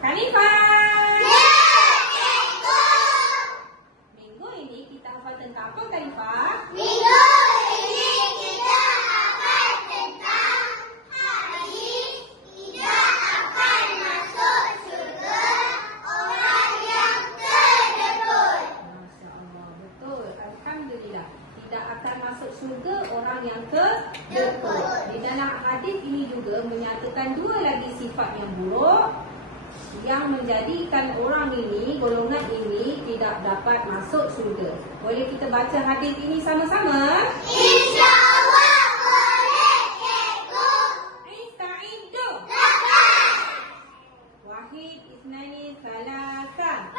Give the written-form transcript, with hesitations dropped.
Khalifah. Ya, cikgu. Minggu ini kita hafal tentang apa, Khalifah? Minggu ini kita hafal tentang hadis tidak akan masuk syurga orang yang terdebur. Masya Allah, betul. Alhamdulillah. Tidak akan masuk syurga orang yang terdebur. Di dalam hadis ini juga menyatakan dua lagi sifat yang buruk yang menjadikan orang ini, golongan ini tidak dapat masuk syurga. Boleh kita baca hadis ini sama-sama? InsyaAllah boleh, cikgu. Ista'iddu. Dapat. Wahid, isnani, salasa.